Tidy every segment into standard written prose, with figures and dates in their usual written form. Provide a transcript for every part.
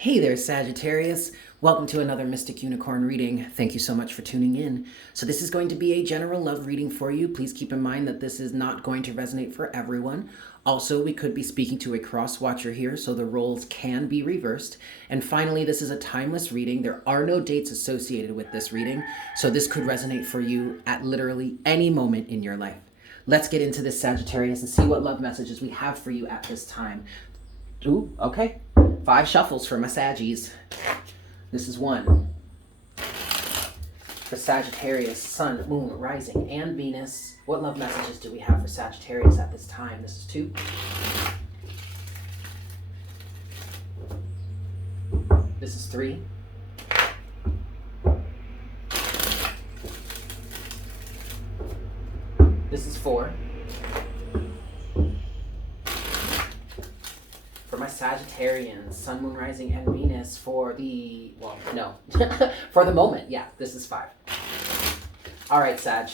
Hey there, Sagittarius. Welcome to another Mystic Unicorn reading. Thank you so much for tuning in. So this is going to be a general love reading for you. Please keep in mind that this is not going to resonate for everyone. Also, we could be speaking to a cross watcher here, so the roles can be reversed. And finally, this is a timeless reading. There are no dates associated with this reading, so this could resonate for you at literally any moment in your life. Let's get into this, Sagittarius, and see what love messages we have for you at this time. Ooh, okay. 5 shuffles for my Saggies. This is 1. For Sagittarius, Sun, Moon, Rising, and Venus. What love messages do we have for Sagittarius at this time? This is 2. This is 3. This is 4. For my Sagittarians, Sun, Moon, Rising, and Venus for the, well, no, for the moment, yeah, this is 5. All right, Sag.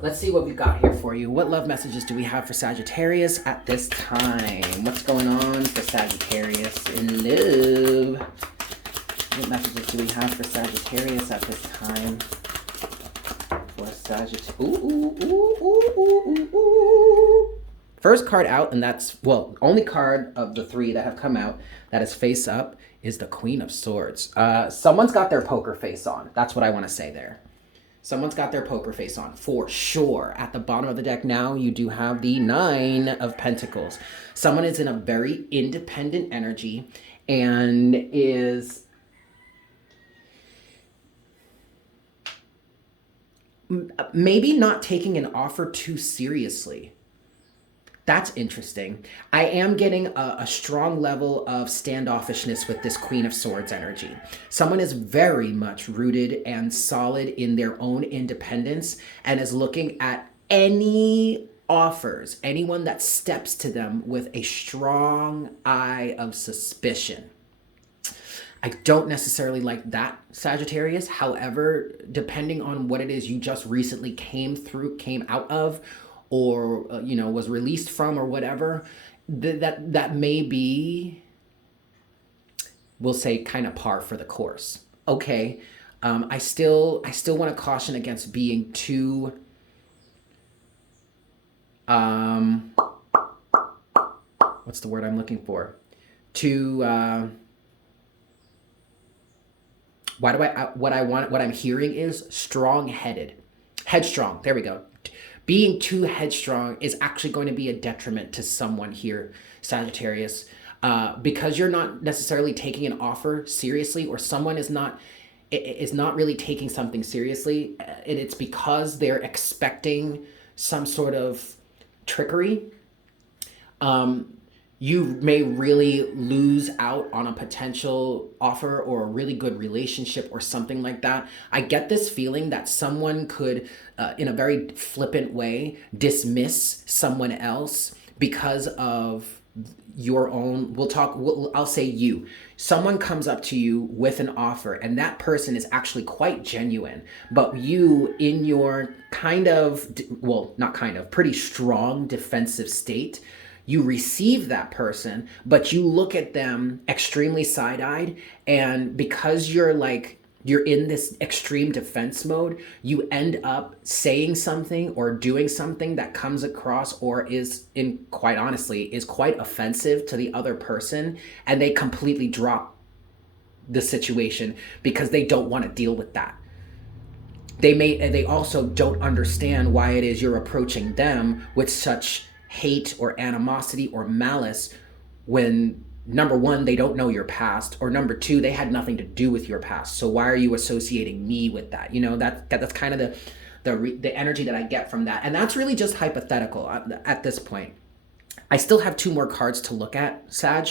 Let's see what we've got here for you. What love messages do we have for Sagittarius at this time? What's going on for Sagittarius in love? What messages do we have for Sagittarius at this time? For Sagittarius. Ooh, ooh, ooh, ooh, ooh, ooh, ooh. First card out, and that's, well, only card of the 3 that have come out that is face up is the Queen of Swords. Someone's got their poker face on. That's what I want to say there. Someone's got their poker face on, for sure. At the bottom of the deck now, you do have the 9 of Pentacles. Someone is in a very independent energy and is maybe not taking an offer too seriously. That's interesting. I am getting a strong level of standoffishness with this Queen of Swords energy. Someone is very much rooted and solid in their own independence and is looking at any offers, anyone that steps to them with a strong eye of suspicion. I don't necessarily like that, Sagittarius. However, depending on what it is you just recently came out of, or was released from, or whatever, that may be, we'll say, kind of par for the course. Okay, I still want to caution against being too what's the word I'm looking for? Too what I'm hearing is strong-headed, headstrong. There we go. Being too headstrong is actually going to be a detriment to someone here, Sagittarius, because you're not necessarily taking an offer seriously, or someone is not really taking something seriously, and it's because they're expecting some sort of trickery. You may really lose out on a potential offer or a really good relationship or something like that. I get this feeling that someone could, in a very flippant way, dismiss someone else because of your own, I'll say you. Someone comes up to you with an offer, and that person is actually quite genuine, but you, in your pretty strong defensive state, you receive that person, but you look at them extremely side-eyed, and because you're in this extreme defense mode, you end up saying something or doing something that comes across, or is quite offensive to the other person, and they completely drop the situation because they don't want to deal with that. They also don't understand why it is you're approaching them with such hate or animosity or malice, when number 1, they don't know your past, or number 2, they had nothing to do with your past. So why are you associating me with that? That's kind of the energy that I get from that, and that's really just hypothetical at this point. I still have 2 more cards to look at, Sag,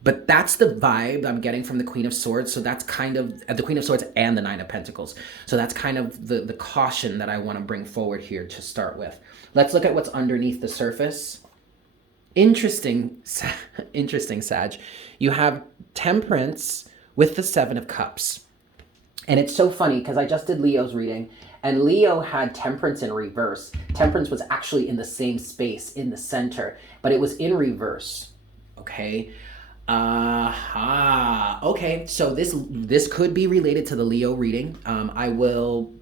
but that's the vibe I'm getting from the Queen of Swords. So that's kind of the Queen of Swords and the 9 of Pentacles. So that's kind of the caution that I want to bring forward here to start with. Let's look at what's underneath the surface. Interesting, Sag. You have Temperance with the 7 of Cups. And it's so funny because I just did Leo's reading, and Leo had Temperance in reverse. Temperance was actually in the same space in the center, but it was in reverse. Okay. Okay, so this could be related to the Leo reading. I will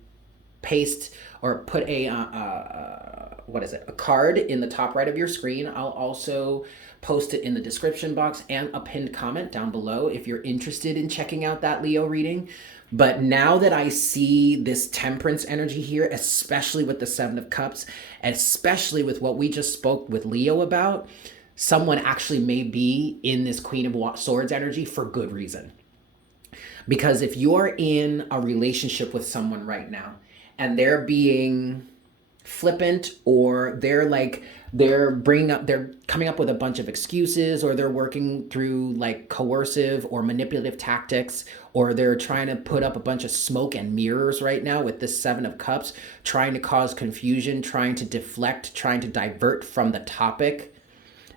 paste or put a what is it? A card in the top right of your screen. I'll also post it in the description box and a pinned comment down below if you're interested in checking out that Leo reading. But now that I see this temperance energy here, especially with the Seven of Cups, especially with what we just spoke with Leo about, someone actually may be in this Queen of Swords energy for good reason. Because if you're in a relationship with someone right now and they're being flippant, or they're coming up with a bunch of excuses, or they're working through like coercive or manipulative tactics, or they're trying to put up a bunch of smoke and mirrors right now with this Seven of Cups, trying to cause confusion, trying to deflect, trying to divert from the topic,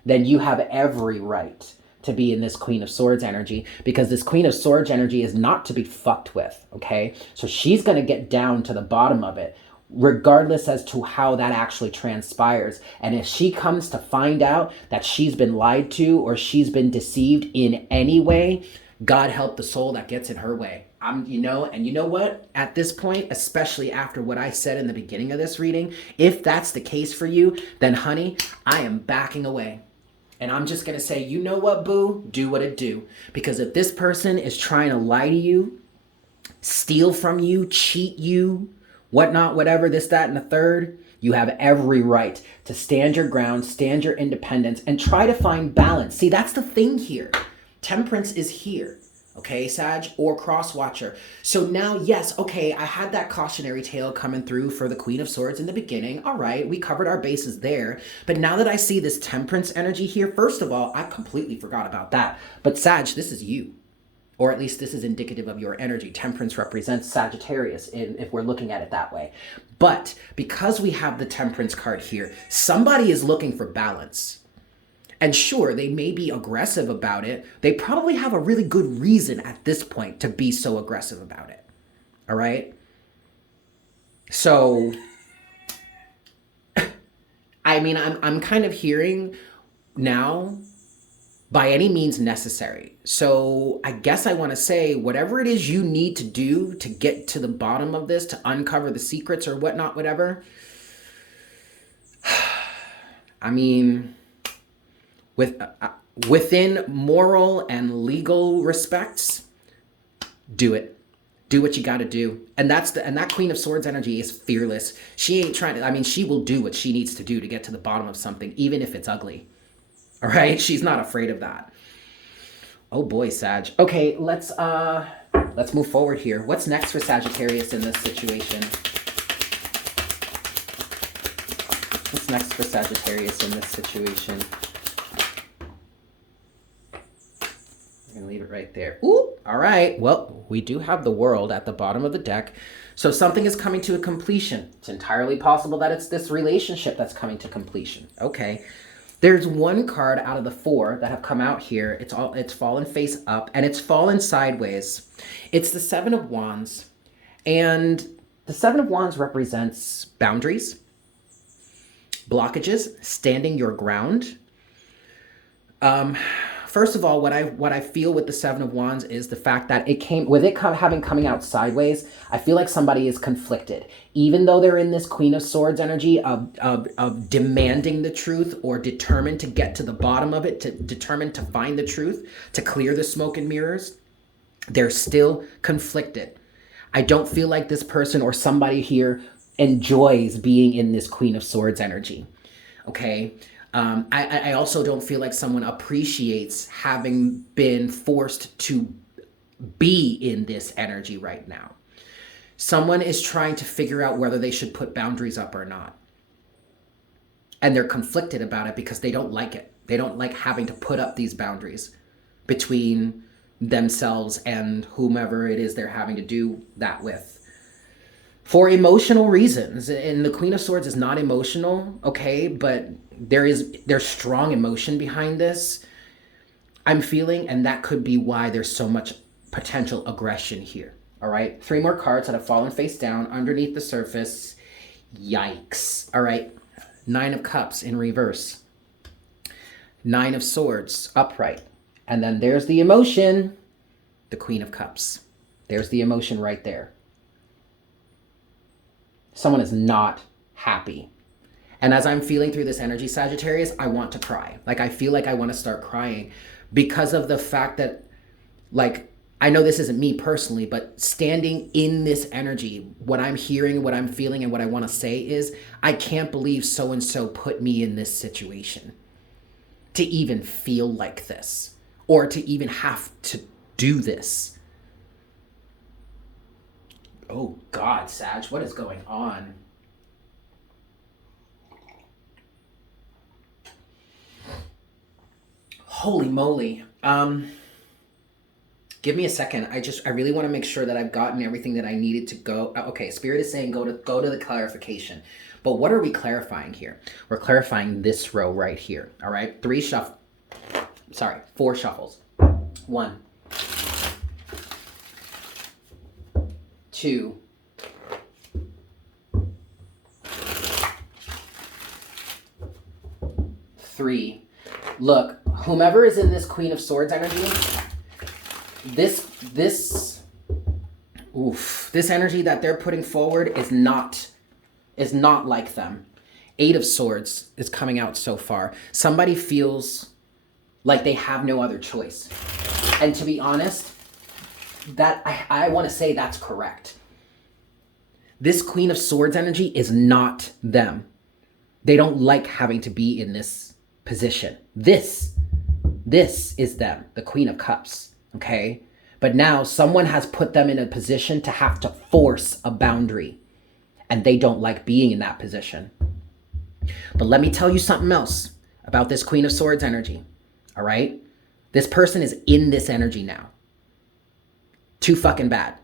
then you have every right to be in this Queen of Swords energy, because this Queen of Swords energy is not to be fucked with, okay? So she's going to get down to the bottom of it, regardless as to how that actually transpires. And if she comes to find out that she's been lied to or she's been deceived in any way, God help the soul that gets in her way. And you know what? At this point, especially after what I said in the beginning of this reading, if that's the case for you, then honey, I am backing away. And I'm just going to say, you know what, boo? Do what it do. Because if this person is trying to lie to you, steal from you, cheat you, whatnot, whatever, this, that, and the third, you have every right to stand your ground, stand your independence, and try to find balance. See, that's the thing here. Temperance is here. Okay, Sag, or cross watcher. So now, yes, okay, I had that cautionary tale coming through for the Queen of Swords in the beginning. All right, we covered our bases there. But now that I see this temperance energy here, first of all, I completely forgot about that. But Sag, this is you. Or at least this is indicative of your energy. Temperance represents Sagittarius, if we're looking at it that way. But because we have the temperance card here, somebody is looking for balance. And sure, they may be aggressive about it. They probably have a really good reason at this point to be so aggressive about it. All right? So, I mean, I'm kind of hearing now, by any means necessary. So I guess I want to say, whatever it is you need to do to get to the bottom of this, to uncover the secrets or whatnot, whatever. I mean, within moral and legal respects, do it. Do what you got to do. And that Queen of Swords energy is fearless. She ain't trying to, I mean, she will do what she needs to do to get to the bottom of something, even if it's ugly. All right? She's not afraid of that. Oh boy, Sag. Okay, let's move forward here. What's next for Sagittarius in this situation? What's next for Sagittarius in this situation? I'm going to leave it right there. Ooh, all right. Well, we do have the World at the bottom of the deck. So something is coming to a completion. It's entirely possible that it's this relationship that's coming to completion. Okay. There's one card out of the four that have come out here. It's fallen face up and it's fallen sideways. It's the Seven of Wands. And the Seven of Wands represents boundaries, blockages, standing your ground. First of all, what I feel with the Seven of Wands is the fact that coming out sideways, I feel like somebody is conflicted. Even though they're in this Queen of Swords energy of demanding the truth or determined to get to the bottom of it, determined to find the truth, to clear the smoke and mirrors, they're still conflicted. I don't feel like this person or somebody here enjoys being in this Queen of Swords energy. Okay? I also don't feel like someone appreciates having been forced to be in this energy right now. Someone is trying to figure out whether they should put boundaries up or not. And they're conflicted about it because they don't like it. They don't like having to put up these boundaries between themselves and whomever it is they're having to do that with. For emotional reasons. And the Queen of Swords is not emotional, okay? But there's strong emotion behind this, I'm feeling, and that could be why there's so much potential aggression here. All right, 3 more cards that have fallen face down underneath the surface. Yikes. All right, 9 of Cups in reverse, 9 of Swords upright, and then there's the emotion. the Queen of Cups. There's the emotion right there. Someone is not happy. And as I'm feeling through this energy, Sagittarius, I want to cry. Like, I feel like I want to start crying because of the fact that, like, I know this isn't me personally, but standing in this energy, what I'm hearing, what I'm feeling, and what I want to say is, I can't believe so-and-so put me in this situation to even feel like this or to even have to do this. Oh God, Sag, what is going on? Holy moly. Give me a second. I really want to make sure that I've gotten everything that I needed to go. Okay, Spirit is saying go to the clarification. But what are we clarifying here? We're clarifying this row right here. All right? 4 shuffles. 1, 2, 3. Look, whomever is in this Queen of Swords energy, this energy that they're putting forward is not like them. 8 of Swords is coming out so far. Somebody feels like they have no other choice. And to be honest, that I want to say that's correct. This Queen of Swords energy is not them. They don't like having to be in this position. This is them, the Queen of Cups, okay? But now someone has put them in a position to have to force a boundary, and they don't like being in that position. But let me tell you something else about this Queen of Swords energy, all right? This person is in this energy now. Too fucking bad.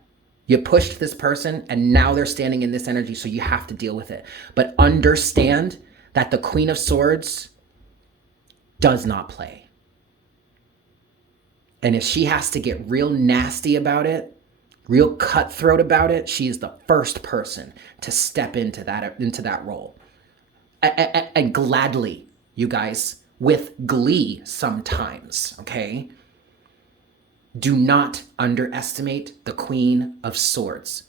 You pushed this person, and now they're standing in this energy, so you have to deal with it. But understand that the Queen of Swords does not play. And if she has to get real nasty about it, real cutthroat about it, she is the first person to step into that role. And gladly, you guys, with glee sometimes, okay? Do not underestimate the Queen of Swords.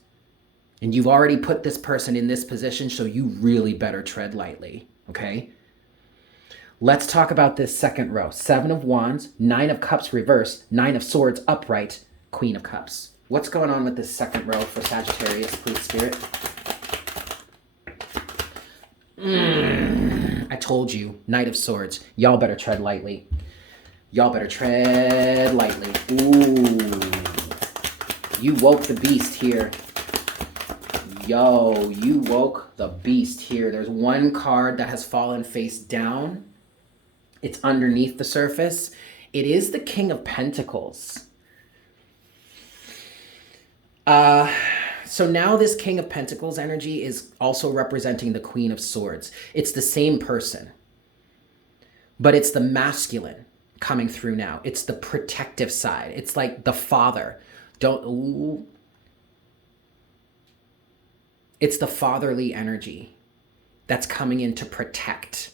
And you've already put this person in this position, so you really better tread lightly, okay? Let's talk about this second row. 7 of Wands, 9 of Cups reversed, 9 of Swords upright, Queen of Cups. What's going on with this second row for Sagittarius, please, Spirit? I told you, Knight of Swords. Y'all better tread lightly. Y'all better tread lightly. Ooh. You woke the beast here. Yo, you woke the beast here. There's one card that has fallen face down. It's underneath the surface. It is the King of Pentacles. So now this King of Pentacles energy is also representing the Queen of Swords. It's the same person, but it's the masculine coming through now. It's the protective side. It's like the father. It's the fatherly energy that's coming in to protect.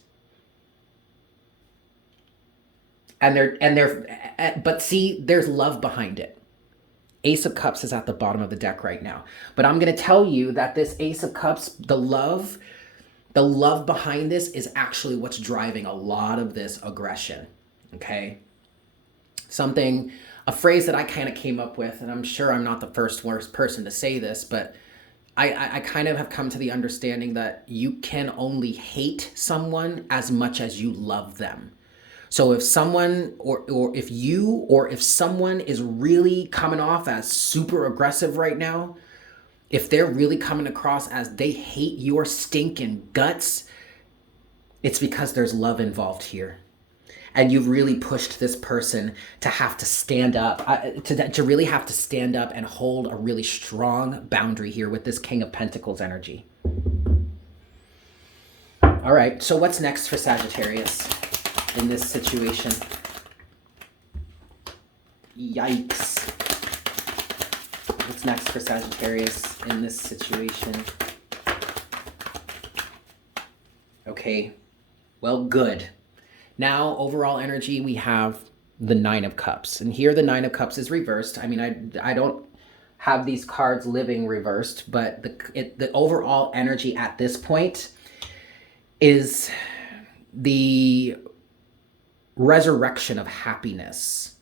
But see, there's love behind it. Ace of Cups is at the bottom of the deck right now. But I'm going to tell you that this Ace of Cups, the love behind this is actually what's driving a lot of this aggression, okay? A phrase that I kind of came up with, and I'm sure I'm not the worst person to say this, but I kind of have come to the understanding that you can only hate someone as much as you love them. So if someone if someone is really coming off as super aggressive right now, if they're really coming across as they hate your stinking guts, it's because there's love involved here. And you've really pushed this person to have to stand up, to really have to stand up and hold a really strong boundary here with this King of Pentacles energy. All right, so what's next for Sagittarius in this situation? Yikes. What's next for Sagittarius in this situation? Okay, well, good. Now, overall energy, we have the Nine of Cups. And here the Nine of Cups is reversed. I mean, I don't have these cards living reversed, but the overall energy at this point is the resurrection of happiness.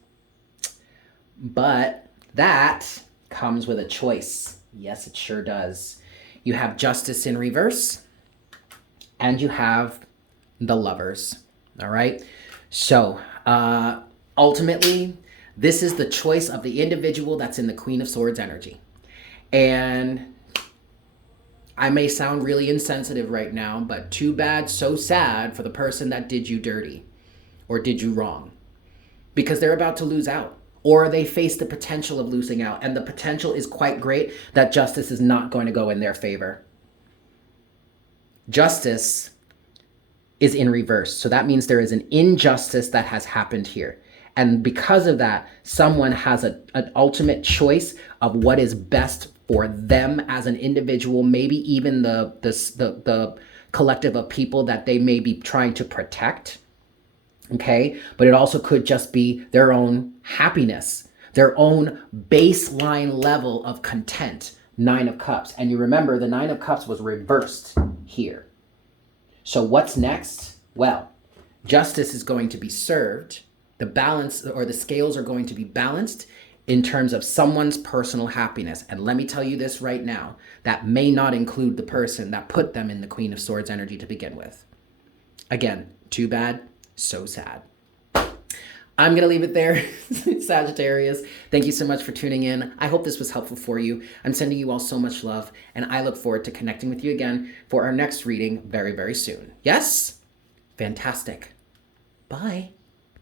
But that comes with a choice. Yes, it sure does. You have Justice in reverse, and you have the Lovers. All right. So ultimately, this is the choice of the individual that's in the Queen of Swords energy. And I may sound really insensitive right now, but too bad, so sad for the person that did you dirty or did you wrong, because they're about to lose out, or they face the potential of losing out. And the potential is quite great that justice is not going to go in their favor. Justice is in reverse. So that means there is an injustice that has happened here. And because of that, someone has an ultimate choice of what is best for them as an individual, maybe even the collective of people that they may be trying to protect. Okay, but it also could just be their own happiness, their own baseline level of content. Nine of Cups. And you remember the Nine of Cups was reversed here. So what's next? Well, justice is going to be served. The balance, or the scales, are going to be balanced in terms of someone's personal happiness. And let me tell you this right now, that may not include the person that put them in the Queen of Swords energy to begin with. Again, too bad, so sad. I'm going to leave it there, Sagittarius. Thank you so much for tuning in. I hope this was helpful for you. I'm sending you all so much love, and I look forward to connecting with you again for our next reading very, very soon. Yes? Fantastic. Bye.